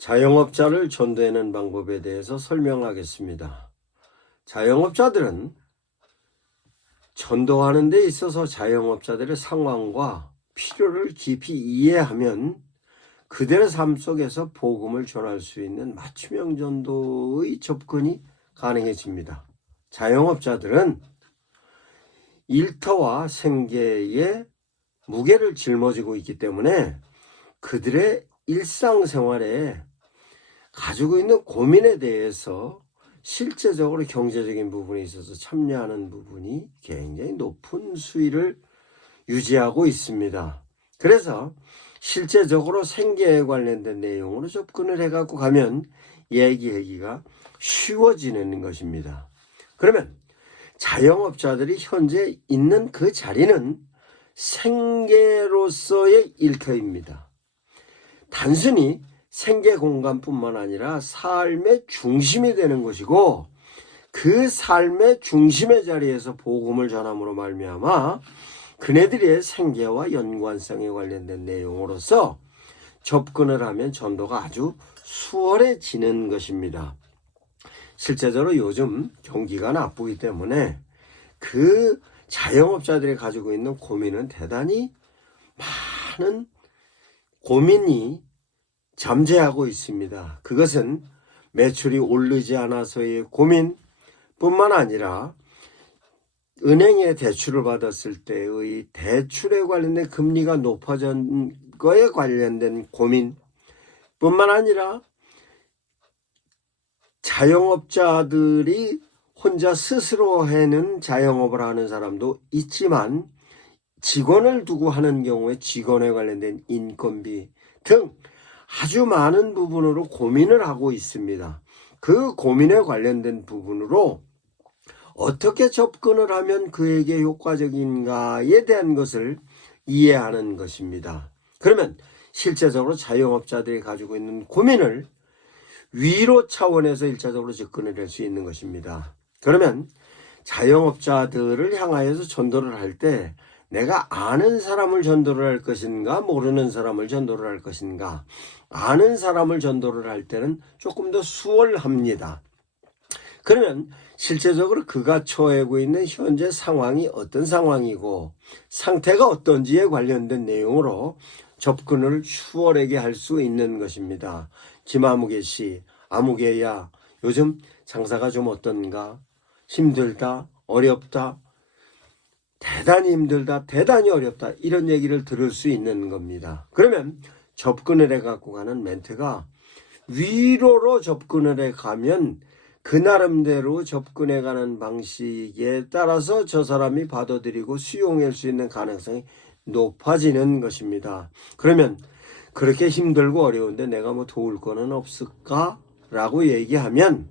자영업자를 전도하는 방법에 대해서 설명하겠습니다. 자영업자들은 전도하는 데 있어서 자영업자들의 상황과 필요를 깊이 이해하면 그들의 삶 속에서 복음을 전할 수 있는 맞춤형 전도의 접근이 가능해집니다. 자영업자들은 일터와 생계에 무게를 짊어지고 있기 때문에 그들의 일상생활에 가지고 있는 고민에 대해서 실제적으로 경제적인 부분에 있어서 참여하는 부분이 굉장히 높은 수위를 유지하고 있습니다. 그래서 실제적으로 생계에 관련된 내용으로 접근을 해갖고 가면 얘기하기가 쉬워지는 것입니다. 그러면 자영업자들이 현재 있는 그 자리는 생계로서의 일터입니다. 단순히 생계 공간뿐만 아니라 삶의 중심이 되는 것이고, 그 삶의 중심의 자리에서 복음을 전함으로 말미암아 그네들의 생계와 연관성에 관련된 내용으로서 접근을 하면 전도가 아주 수월해지는 것입니다. 실제적으로 요즘 경기가 나쁘기 때문에 그 자영업자들이 가지고 있는 고민은 대단히 많은 고민이 잠재하고 있습니다. 그것은 매출이 오르지 않아서의 고민뿐만 아니라 은행에 대출을 받았을 때의 대출에 관련된 금리가 높아진 거에 관련된 고민뿐만 아니라 자영업자들이 혼자 스스로 해는 자영업을 하는 사람도 있지만 직원을 두고 하는 경우에 직원에 관련된 인건비 등 아주 많은 부분으로 고민을 하고 있습니다. 그 고민에 관련된 부분으로 어떻게 접근을 하면 그에게 효과적인가에 대한 것을 이해하는 것입니다. 그러면 실제적으로 자영업자들이 가지고 있는 고민을 위로 차원에서 일차적으로 접근을 할 수 있는 것입니다. 그러면 자영업자들을 향하여서 전도를 할 때 내가 아는 사람을 전도를 할 것인가, 모르는 사람을 전도를 할 것인가. 아는 사람을 전도를 할 때는 조금 더 수월합니다. 그러면 실제적으로 그가 처하고 있는 현재 상황이 어떤 상황이고 상태가 어떤지에 관련된 내용으로 접근을 수월하게 할 수 있는 것입니다. 김아무개 씨, 아무개야, 요즘 장사가 좀 어떤가? 힘들다, 어렵다, 대단히 힘들다, 대단히 어렵다, 이런 얘기를 들을 수 있는 겁니다. 그러면 접근을 해갖고 가는 멘트가 위로로 접근을 해가면 그 나름대로 접근해가는 방식에 따라서 저 사람이 받아들이고 수용할 수 있는 가능성이 높아지는 것입니다. 그러면 그렇게 힘들고 어려운데 내가 뭐 도울 거는 없을까? 라고 얘기하면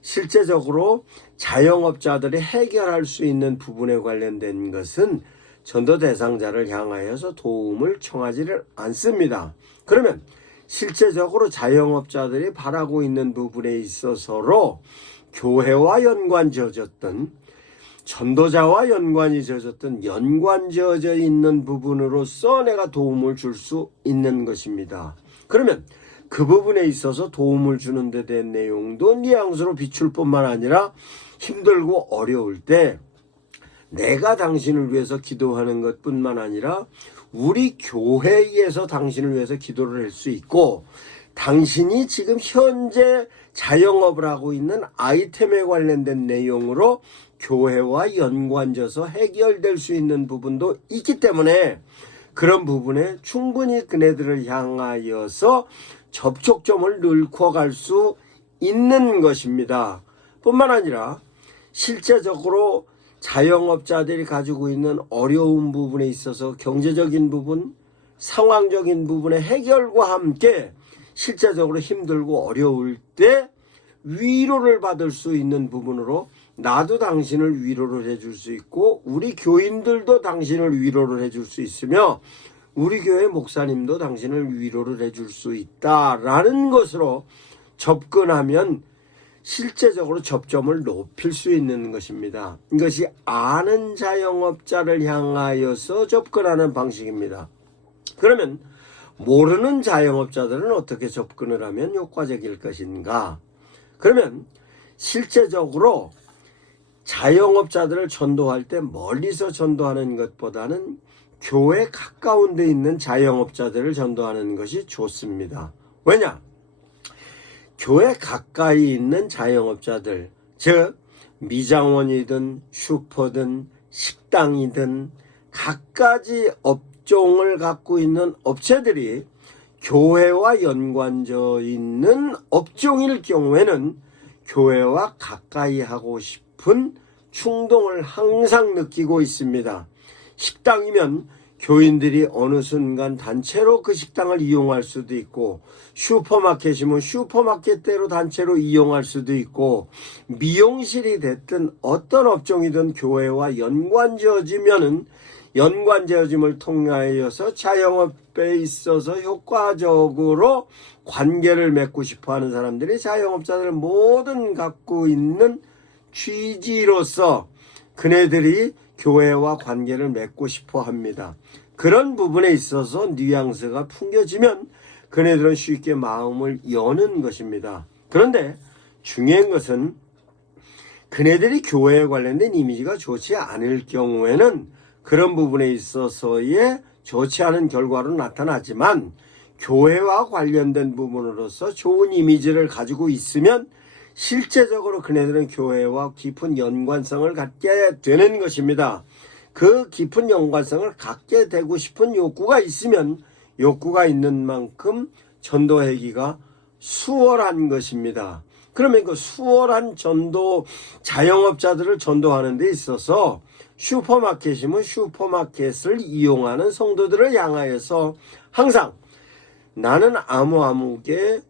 실제적으로 자영업자들이 해결할 수 있는 부분에 관련된 것은 전도 대상자를 향하여서 도움을 청하지를 않습니다. 그러면 실제적으로 자영업자들이 바라고 있는 부분에 있어서로 교회와 연관 지어졌던 전도자와 연관이 지어졌던 연관 지어져 있는 부분으로서 내가 도움을 줄 수 있는 것입니다. 그러면 그 부분에 있어서 도움을 주는 데 대한 내용도 뉘앙스로 비출 뿐만 아니라 힘들고 어려울 때 내가 당신을 위해서 기도하는 것뿐만 아니라 우리 교회에서 당신을 위해서 기도를 할 수 있고, 당신이 지금 현재 자영업을 하고 있는 아이템에 관련된 내용으로 교회와 연관져서 해결될 수 있는 부분도 있기 때문에 그런 부분에 충분히 그네들을 향하여서 접촉점을 넓혀 갈 수 있는 것입니다. 뿐만 아니라 실제적으로 자영업자들이 가지고 있는 어려운 부분에 있어서 경제적인 부분, 상황적인 부분의 해결과 함께 실제적으로 힘들고 어려울 때 위로를 받을 수 있는 부분으로 나도 당신을 위로를 해줄 수 있고 우리 교인들도 당신을 위로를 해줄 수 있으며 우리 교회 목사님도 당신을 위로를 해줄 수 있다라는 것으로 접근하면 실제적으로 접점을 높일 수 있는 것입니다. 이것이 아는 자영업자를 향하여서 접근하는 방식입니다. 그러면 모르는 자영업자들은 어떻게 접근을 하면 효과적일 것인가? 그러면 실제적으로 자영업자들을 전도할 때 멀리서 전도하는 것보다는 교회 가까운 데 있는 자영업자들을 전도하는 것이 좋습니다. 왜냐? 교회 가까이 있는 자영업자들, 즉 미장원이든 슈퍼든 식당이든 갖가지 업종을 갖고 있는 업체들이 교회와 연관져 있는 업종일 경우에는 교회와 가까이 하고 싶은 충동을 항상 느끼고 있습니다. 식당이면 교인들이 어느 순간 단체로 그 식당을 이용할 수도 있고, 슈퍼마켓이면 슈퍼마켓대로 단체로 이용할 수도 있고, 미용실이 됐든 어떤 업종이든 교회와 연관지어지면은 연관지어짐을 통하여서 자영업에 있어서 효과적으로 관계를 맺고 싶어하는 사람들이 자영업자들 모든 갖고 있는 취지로서 그네들이 교회와 관계를 맺고 싶어 합니다. 그런 부분에 있어서 뉘앙스가 풍겨지면 그네들은 쉽게 마음을 여는 것입니다. 그런데 중요한 것은 그네들이 교회에 관련된 이미지가 좋지 않을 경우에는 그런 부분에 있어서의 좋지 않은 결과로 나타나지만, 교회와 관련된 부분으로서 좋은 이미지를 가지고 있으면 실제적으로 그네들은 교회와 깊은 연관성을 갖게 되는 것입니다. 그 깊은 연관성을 갖게 되고 싶은 욕구가 있으면 욕구가 있는 만큼 전도하기가 수월한 것입니다. 그러면 그 수월한 전도, 자영업자들을 전도하는 데 있어서 슈퍼마켓이면 슈퍼마켓을 이용하는 성도들을 향하여서 항상 나는 아무개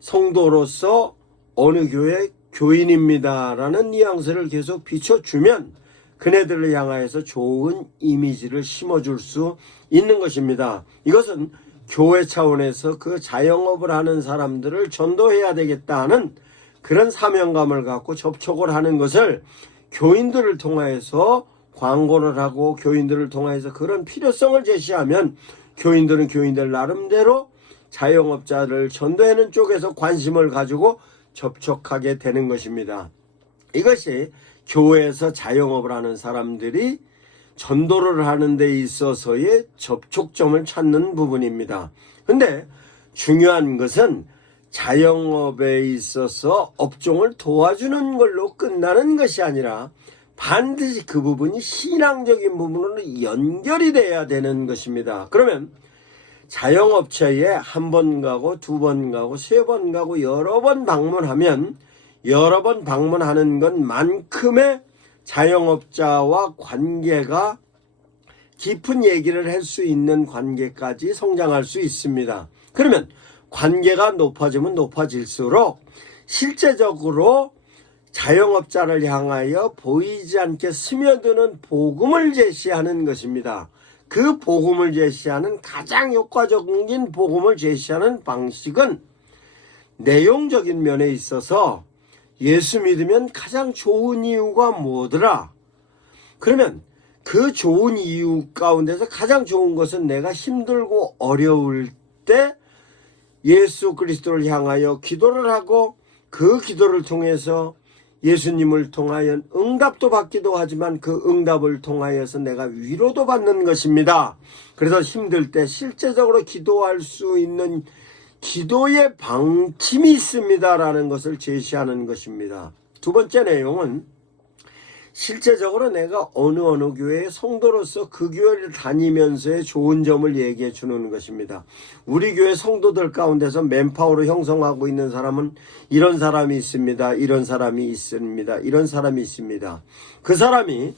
성도로서 어느 교회 교인입니다라는 뉘앙스를 계속 비춰주면 그네들을 향하여서 좋은 이미지를 심어줄 수 있는 것입니다. 이것은 교회 차원에서 그 자영업을 하는 사람들을 전도해야 되겠다는 그런 사명감을 갖고 접촉을 하는 것을 교인들을 통하여서 광고를 하고 교인들을 통하여서 그런 필요성을 제시하면 교인들은 교인들 나름대로 자영업자를 전도하는 쪽에서 관심을 가지고 접촉하게 되는 것입니다. 이것이 교회에서 자영업을 하는 사람들이 전도를 하는 데 있어서의 접촉점을 찾는 부분입니다. 근데 중요한 것은 자영업에 있어서 업종을 도와주는 걸로 끝나는 것이 아니라 반드시 그 부분이 신앙적인 부분으로 연결이 돼야 되는 것입니다. 그러면 자영업체에 한 번 가고 두 번 가고 세 번 가고 여러 번 방문하면 여러 번 방문하는 것만큼의 자영업자와 관계가 깊은 얘기를 할 수 있는 관계까지 성장할 수 있습니다. 그러면 관계가 높아지면 높아질수록 실제적으로 자영업자를 향하여 보이지 않게 스며드는 복음을 제시하는 것입니다. 그 복음을 제시하는 가장 효과적인 복음을 제시하는 방식은 내용적인 면에 있어서 예수 믿으면 가장 좋은 이유가 뭐더라? 그러면 그 좋은 이유 가운데서 가장 좋은 것은 내가 힘들고 어려울 때 예수 그리스도를 향하여 기도를 하고 그 기도를 통해서 예수님을 통하여 응답도 받기도 하지만 그 응답을 통하여서 내가 위로도 받는 것입니다. 그래서 힘들 때 실제적으로 기도할 수 있는 기도의 방침이 있습니다라는 것을 제시하는 것입니다. 두 번째 내용은 실제적으로 내가 어느 교회의 성도로서 그 교회를 다니면서의 좋은 점을 얘기해 주는 것입니다. 우리 교회 성도들 가운데서 맨파워로 형성하고 있는 사람은 이런 사람이 있습니다. 이런 사람이 있습니다. 이런 사람이 있습니다. 그 사람이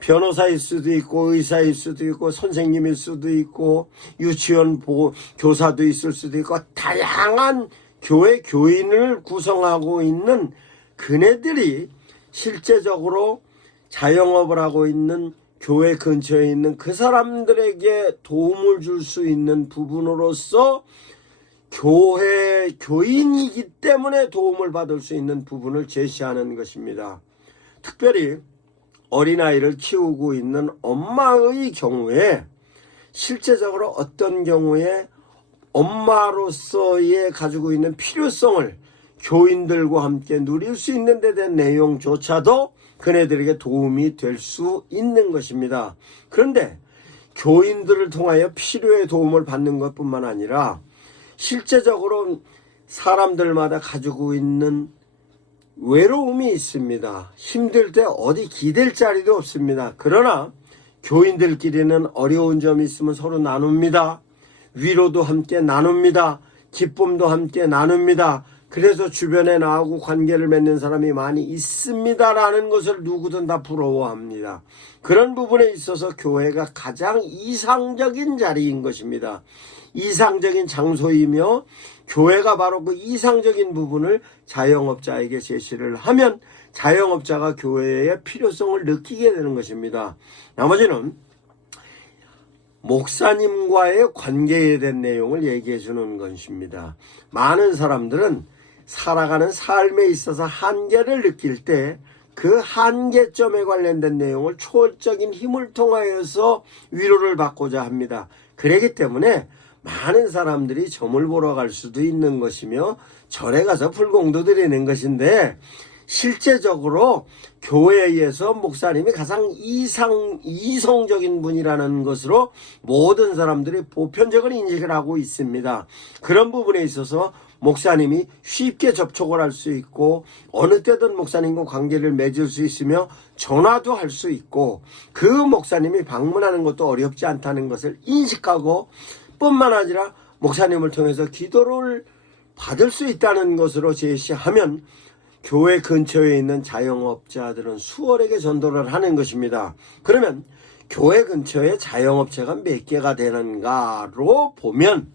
변호사일 수도 있고 의사일 수도 있고 선생님일 수도 있고 유치원 교사도 있을 수도 있고 다양한 교회 교인을 구성하고 있는 그네들이 실제적으로 자영업을 하고 있는 교회 근처에 있는 그 사람들에게 도움을 줄 수 있는 부분으로서 교회 교인이기 때문에 도움을 받을 수 있는 부분을 제시하는 것입니다. 특별히 어린아이를 키우고 있는 엄마의 경우에 실제적으로 어떤 경우에 엄마로서의 가지고 있는 필요성을 교인들과 함께 누릴 수 있는 데 대한 내용조차도 그네들에게 도움이 될 수 있는 것입니다. 그런데 교인들을 통하여 필요의 도움을 받는 것뿐만 아니라 실제적으로 사람들마다 가지고 있는 외로움이 있습니다. 힘들 때 어디 기댈 자리도 없습니다. 그러나 교인들끼리는 어려운 점이 있으면 서로 나눕니다. 위로도 함께 나눕니다. 기쁨도 함께 나눕니다. 그래서 주변에 나하고 관계를 맺는 사람이 많이 있습니다라는 것을 누구든 다 부러워합니다. 그런 부분에 있어서 교회가 가장 이상적인 자리인 것입니다. 이상적인 장소이며 교회가 바로 그 이상적인 부분을 자영업자에게 제시를 하면 자영업자가 교회의 필요성을 느끼게 되는 것입니다. 나머지는 목사님과의 관계에 대한 내용을 얘기해 주는 것입니다. 많은 사람들은 살아가는 삶에 있어서 한계를 느낄 때 그 한계점에 관련된 내용을 초월적인 힘을 통하여서 위로를 받고자 합니다. 그렇기 때문에 많은 사람들이 점을 보러 갈 수도 있는 것이며 절에 가서 불공도 드리는 것인데 실제적으로 교회에서 목사님이 가장 이성적인 분이라는 것으로 모든 사람들이 보편적인 인식을 하고 있습니다. 그런 부분에 있어서 목사님이 쉽게 접촉을 할 수 있고 어느 때든 목사님과 관계를 맺을 수 있으며 전화도 할 수 있고 그 목사님이 방문하는 것도 어렵지 않다는 것을 인식하고 뿐만 아니라 목사님을 통해서 기도를 받을 수 있다는 것으로 제시하면 교회 근처에 있는 자영업자들은 수월하게 전도를 하는 것입니다. 그러면 교회 근처에 자영업체가 몇 개가 되는가로 보면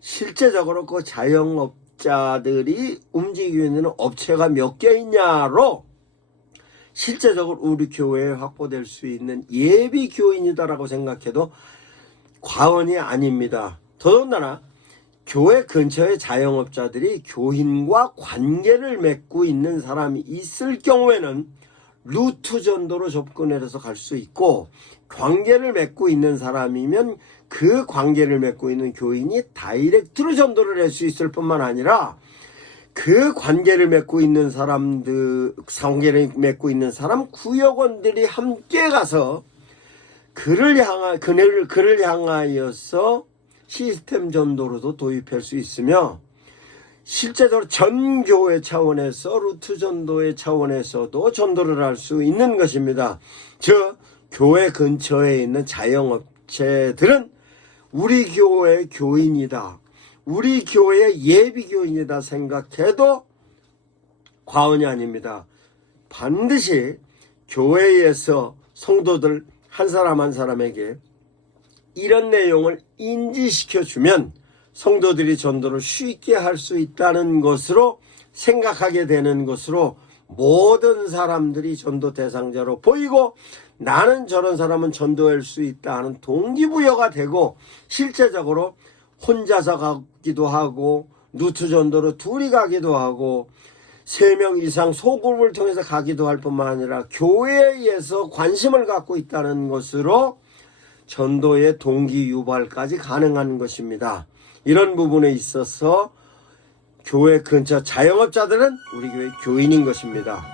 실제적으로 그 자영업자들이 움직이고 있는 업체가 몇 개 있냐로 실제적으로 우리 교회에 확보될 수 있는 예비 교인이다라고 생각해도 과언이 아닙니다. 더군다나 교회 근처의 자영업자들이 교인과 관계를 맺고 있는 사람이 있을 경우에는 루트 전도로 접근해서 갈 수 있고 관계를 맺고 있는 사람이면 그 관계를 맺고 있는 교인이 다이렉트로 전도를 할 수 있을 뿐만 아니라 그 관계를 맺고 있는 사람 구역원들이 함께 가서 그를 향하여서 시스템 전도로도 도입할 수 있으며 실제적으로 전 교회 차원에서 루트 전도의 차원에서도 전도를 할 수 있는 것입니다. 즉 교회 근처에 있는 자영업체들은 우리 교회의 교인이다. 우리 교회의 예비 교인이다 생각해도 과언이 아닙니다. 반드시 교회에서 성도들 한 사람 한 사람에게 이런 내용을 인지시켜주면 성도들이 전도를 쉽게 할 수 있다는 것으로 생각하게 되는 것으로 모든 사람들이 전도 대상자로 보이고 나는 저런 사람은 전도할 수 있다 하는 동기부여가 되고 실제적으로 혼자서 가기도 하고 루트 전도로 둘이 가기도 하고 3명 이상 소그룹을 통해서 가기도 할 뿐만 아니라 교회에서 관심을 갖고 있다는 것으로 전도의 동기 유발까지 가능한 것입니다. 이런 부분에 있어서 교회 근처 자영업자들은 우리 교회 교인인 것입니다.